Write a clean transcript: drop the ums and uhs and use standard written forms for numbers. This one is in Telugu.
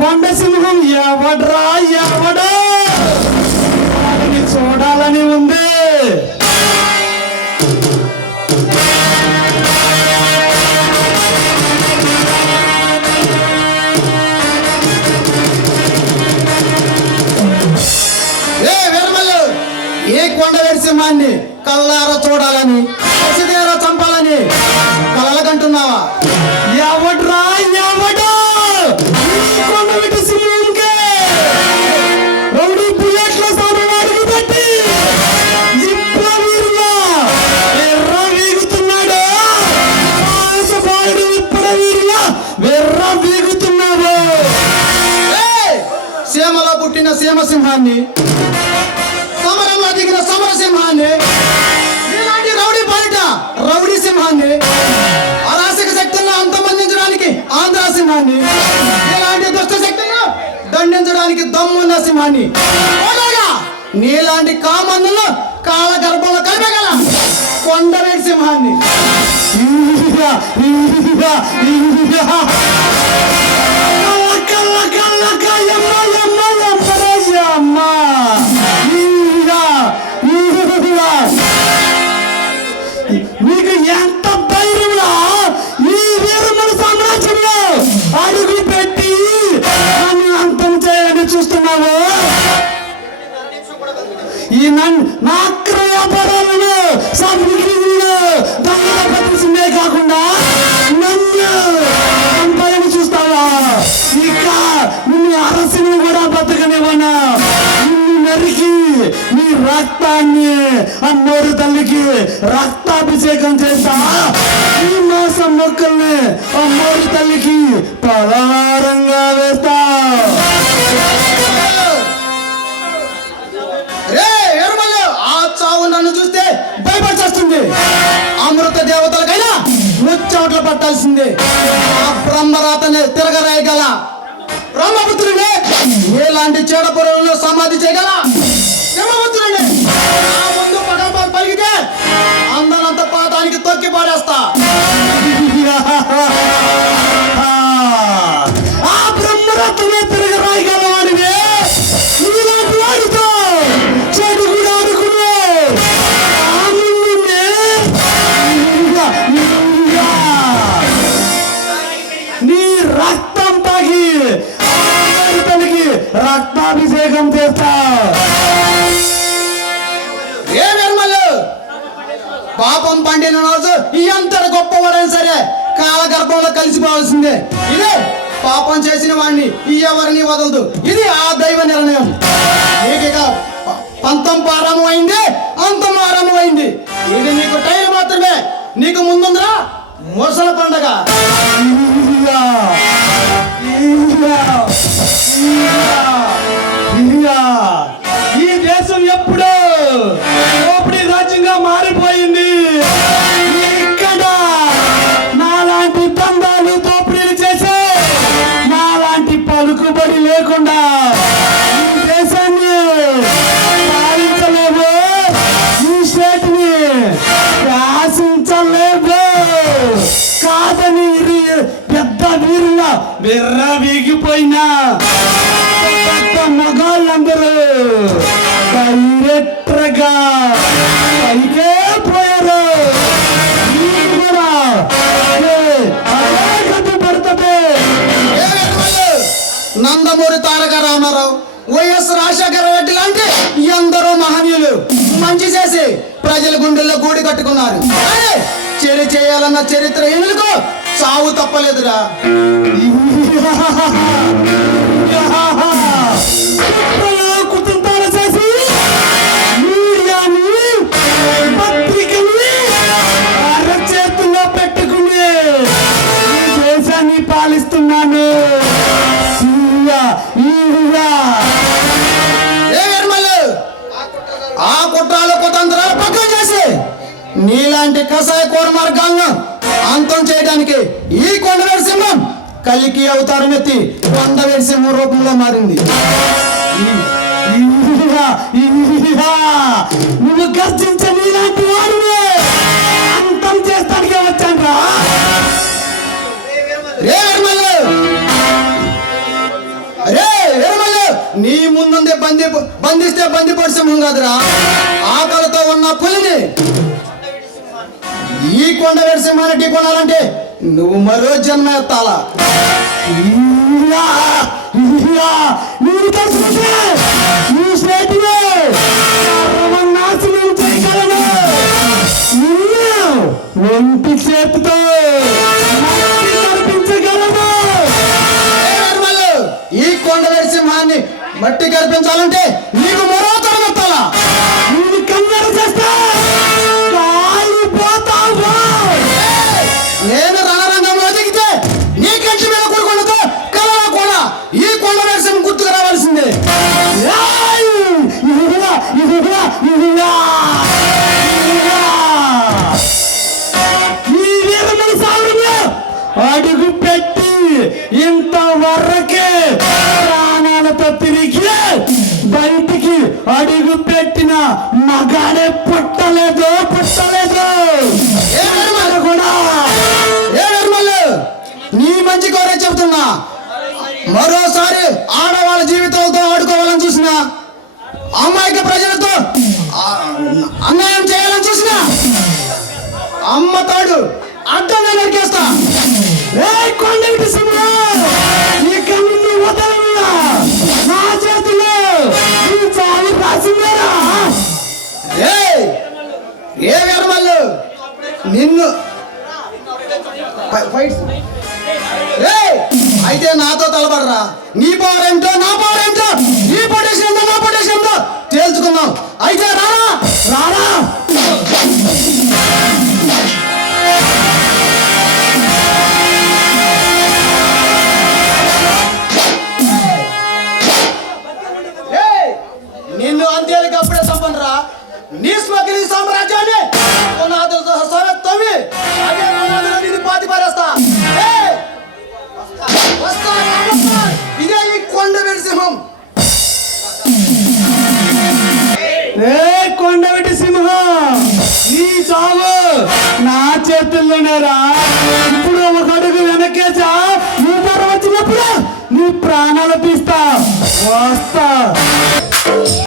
కొండ సింహం ఎవడ్రా ఎవడో చూడాలని ఉంది. ఏ కొండవేడి సింహాన్ని కళ్ళారా చూడాలని, పసిదేరా చంపాలని కలలకంటున్నావా? ఎవడ్రా ఎవడో కొండవేడి సింహంకే రౌడీ బుల్లెట్ల సామాను పెట్టి విప్లవీరులా వెర్ర వీగుతున్నాడు. విప్లవీరులా వెర్ర వీగుతున్నాడు. సీమలో పుట్టిన సీమసింహాన్ని, సమరంలో దిగిన సమరసింహాన్ని, ఇలాంటి రౌడీ పాలిట రౌడీ సింహాన్ని, అరాచక శక్తులను అంతమందించడానికి ఆంధ్ర సింహాన్ని, ఇలాంటి దుష్ట శక్తులను దండించడానికి దమ్మున్న సింహాన్ని, నీలాంటి కామందులను కాల గర్భంలో కలిపగల కొండవేడి సింహాన్ని. నీకు ఎంత ధైర్యంలో ఈ వీరమల సామ్రాజ్యంలో అడుగు పెట్టి నన్ను అంతం చేయాలని చూస్తున్నావు? ఈ నాక్ర వ్యాపారాలను సామగ్రిలో దొంగల ప్రదర్శనే కాకుండా నన్ను చంపాలని చూస్తావా? ఇక నిన్ను అరసిని కూడా బతకనివ్వనా? నరికి నీ రక్తాన్ని అమ్మోరు తల్లికి రక్తాభిషేకం చేస్తా. ఈ మాసం మొక్కల్ని అమ్మోరు తల్లికి పలహారంగా వేస్తా. ఆ చావు నన్ను చూస్తే భయపడిచేస్తుంది. అమృత దేవతలకైనా ముచ్చోట్ల పట్టాల్సిందే. ఆ బ్రహ్మరాతని తిరగరాయగల బ్రహ్మపుత్రుడే ఎలాంటి చెడపురంలో సమాధి చేయగల బ్రహ్మపుత్రుడే నా ముందు పలిగితే అందనంత పాతానికి తొక్కి పాడేస్తా. ఆ బ్రహ్మరత్నమే తిరగరాయగల వాడివే. ఇలాంటి వాడితో చెడు కూడా అనుకునే నీ రక్తం తాగి రక్తాభిషేకం చేస్తా. ఏ నిర్మలు పాపం పండిన రోజు ఎంతటి గొప్పవాడైనా సరే కాలగర్భంలో కలిసిపోవాల్సిందే. ఇదే పాపం చేసిన వాడిని ఎవరిని వదలదు. ఇది ఆ దైవ నిర్ణయం. నీకు పంతం ప్రారంభమైంది, అంతం ఆరంభమైంది. ఇది నీకు టైం మాత్రమే. నీకు ముందుందిరా ముసల పండగ. ఈ దేశం ఎప్పుడో దోపిడీ రాజ్యంగా మారిపోయింది. ఇక్కడ నాలాంటి దందాలు దోపిడీలు చేసే నాలాంటి పలుకుబడి లేకుండా ఈ దేశాన్ని పాలించలేవు. ఈ స్టేట్ని శాసించలేవు. కాదని పెద్ద వీరులా వెర్ర వీగిపోయినా మగాళ్ళందరూ కైరెట్రగా పైకే పోయారు. నందమూరి తారక రామారావు, వైఎస్ రాజశేఖర రెడ్డి లాంటి ఎందరో మహనీయులు మంచి చేసి ప్రజల గుండెల్లో గూడి కట్టుకున్నారు. చెడు చేయాలన్న చరిత్ర ఎనుకో సావు తప్పలేదురా. కుటుంబాలు చేసి మీడియాని పత్రికని అరచేతుల్లో పెట్టుకుని దేశాన్ని పాలిస్తున్నాను. ఆ కుట్రాలు కుతంత్రాలు పక్కన చేసి నీలాంటి కషాయ కోర మార్గాలను అంతం చేయడానికి ఈ కొండవేడి సింహం కలికి అవతారం ఎత్తి కొండవేడి సింహం రూపంలో మారింది. నువ్వు గర్జించే నీలాంటి వాడిని అంతం చేస్తానికే వచ్చాను రా. బంధిస్తే బందిపోటు సింహం కాదురా, ఆకలితో ఉన్న పులిని. ఈ కొండవేటి సింహాన్ని ఢీ కొనాలంటే నువ్వు మరో జన్మ ఎత్తాలా. ఒంటి చేతితో కనిపించగలదు. ఈ కొండవేటి సింహాన్ని మట్టి కల్పించాలంటే నీకు మరో తరం ఎత్తాలా. నేను కన్నడ చేస్తా కాలిపోతావా. నేను రణరంగంలో దిగితే నీ కంటి మీద కూడుకుండతో కలలా కూడా ఈ కొండవేటి సింహం గుర్తుకు రావాల్సిందే. అడుగు పెట్టి ఇంతవరకే ప్రాణాలతో తిరిగి బయటికి అడుగు పెట్టిన మగాడే పుట్టలేదు. కూడా నీ మంచి కోరే చెబుతున్నా, మరోసారి ఆడవాళ్ళ జీవితాలతో ఆడుకోవాలని చూసినా, అమ్మాయికి ప్రజలతో అన్యాయం చేయాలని చూసినా అమ్మ తాడు అడ్డంగా నరికేస్తా. కొండటి సింహం ఇక నిన్ను వదలనున్నా. నా చేతిలో నీ చాలు రాసిందేరా. ఏ వీరమల్లు నిన్ను అయితే నాతో తలబడరా. నీ పవర్ ఏంటో నా పవర్ ఏంటో, నీ పొటేషన్ ఏంటో నా పొటేషన్ ఏంటో తేల్చుకుందాం. అయితే రారా. నిన్ను అంతేలికి అప్పుడే సంపన్నరా. నీ స్మగ్రీ సామ్రాజ్యాన్ని పునాదులతో తవ్వి అదే పునాదులో నిన్ను పాతి పారేస్తా. ఇదే ఈ కొండవేటి సింహం. కొండటి సింహం నీ చావు నా చేతుల్లోనేరా. ఇప్పుడు ఒక అడుగు వెనకేసా, నీ ధర వచ్చినప్పుడు నీ ప్రాణాలు తీస్తా వస్తా.